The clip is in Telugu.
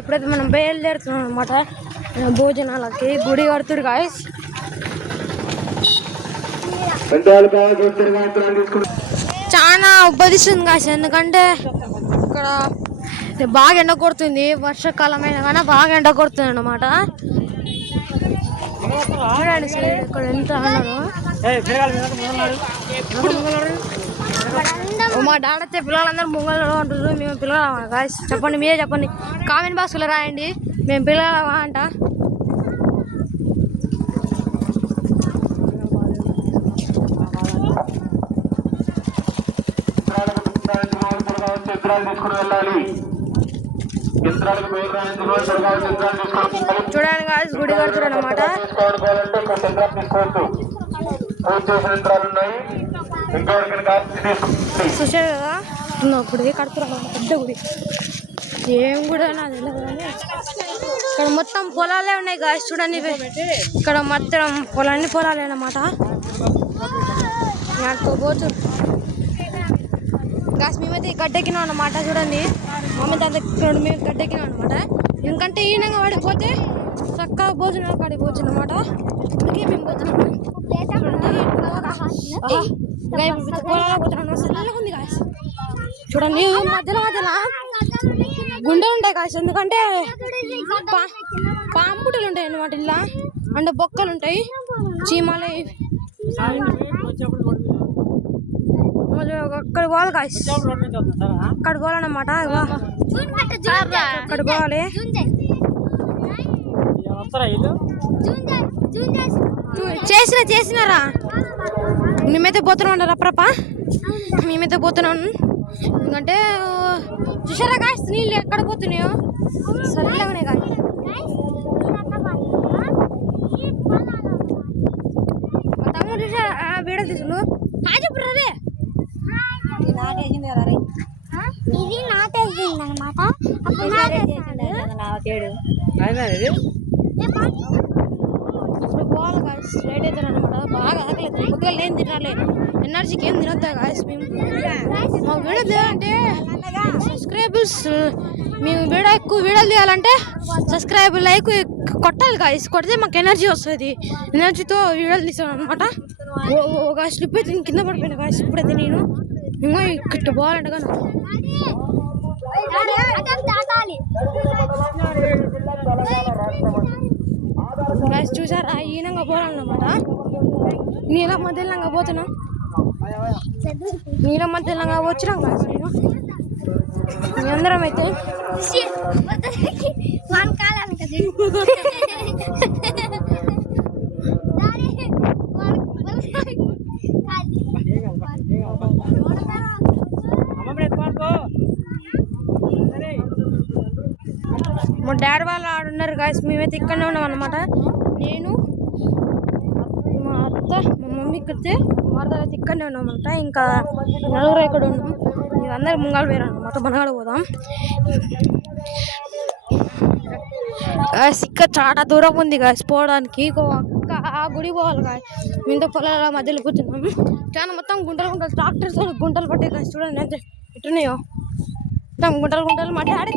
ఇప్పుడైతే మనం బయలుదేరుతున్నాం అనమాట భోజనాలకి. గుడి కడుతురు గాయస్. చాలా ఉబ్బదిస్తుంది గాయస్, ఎందుకంటే ఇక్కడ బాగా ఎండ కొడుతుంది. వర్షాకాలం అయినా కానీ బాగా ఎండ కొడుతుంది అన్నమాట. చూడండి ఇక్కడ ఎంత అన్నారో. మా డాడీ అయితే పిల్లలందరూ ముంగళలో అంటారు. మేము పిల్లలమా గాయస్? చెప్పండి, మీరే చెప్పండి, కామెంట్ బాక్స్లో రాయండి. మేము పిల్లలమా అంట. చూడండి గాయస్, గుడి కడుతున్నారు అన్నమాట. చూసారు కదా, గుడి కడుతున్నారు, పెద్ద గుడి. ఏం గుడి అని అది తెలియదు కానీ ఇక్కడ మొత్తం పొలాలే ఉన్నాయి గాయస్. చూడండి, ఇక్కడ మొత్తం పొలాలే అన్నమాట. నాటుకోబోతు గాయస్, మేమైతే గడ్డెక్కినాం అన్నమాట. చూడండి, మేమైతే అంత మేము గడ్డెక్కినాం అనమాట. ఎందుకంటే ఈయనంగా పడిపోతే చక్కగా భోజనాలు పడిపోవచ్చు అనమాట. అందుకే మేము పోతున్నాము. చల్లగా ఉంది గాయస్. చూడండి, మధ్యలో గుండెలు ఉంటాయి గాయస్. ఎందుకంటే పాంపుటలు ఉంటాయి అన్నమాట. ఇలా అంటే బొక్కలు ఉంటాయి, చీమలు. అక్కడ పోవాలి గాయస్, అక్కడ పోవాలన్నమాట. అక్కడ పోవాలి. చేసినారా? మేమైతే పోతున్నాం రప్పరప్ప. మేమైతే పోతున్నాం. ఎందుకంటే చూసారా గాయస్, నీళ్ళు ఎక్కడ పోతున్నాయో చల్లగానే కానీ. మా తమ్ముడు చూసారా వీడియో తీసుకును చెప్పు రే. ఇది నాటేసింది అనమాట. ఇప్పుడు పోవాలి గాయస్, లేట్ అవుతారు అనమాట. బాగా ఆకలేదు, పొద్దుగా ఏం తినాలి, ఎనర్జీకి ఏం తినొద్దా గాయస్. మేము మా వీడియో తీయాలంటే సబ్స్క్రైబర్స్, మేము ఎక్కువ వీడియోలు తీయాలంటే సబ్స్క్రైబ్ లైక్ కొట్టాలి గాయస్. కొడితే మాకు ఎనర్జీ వస్తుంది. ఎనర్జీతో వీడియోలు తీసాను అనమాట. ఒక స్లిప్ అయితే కింద పడిపోయినా గాయస్. ఇప్పుడైతే నేను ఇంకా ఇక్కడ పోవాలంట కానీ గాయస్ చూసారా, ఈనంగా పోవాలన్నమాట. నీళ్ళ మధ్యలో పోతున్నాం. నీళ్ళ మధ్యలో వచ్చినాం గాయస్. నేను మీ అందరం అయితే మా డాడీ వాళ్ళు ఆడున్నారు గాయస్. మేమైతే ఇక్కడనే ఉన్నాం అన్నమాట. నేను, మా అత్త, మా మమ్మీ ఇక్కడితే, మా అత్త అయితే ఇక్కడనే ఉన్నాం అనమాట. ఇంకా నలుగురు ఇక్కడ ఉన్నాం. అందరు ముంగాలు పోయారు అనమాట. మనగాడ పోదాం గాయస్. ఇక్కడ చాలా దూరం ఉంది గాయస్ పోవడానికి. ఆ గుడి పోవాలి గాయస్. ఇంత పొలాల మధ్యలో కూర్చున్నాం. చాలా మొత్తం గుంటలు ట్రాక్టర్స్ గుంటలు పట్టే గాయస్. చూడండి ఎంత ఎట్టున్నాయో, మొత్తం గుంటలు. మా డాడీ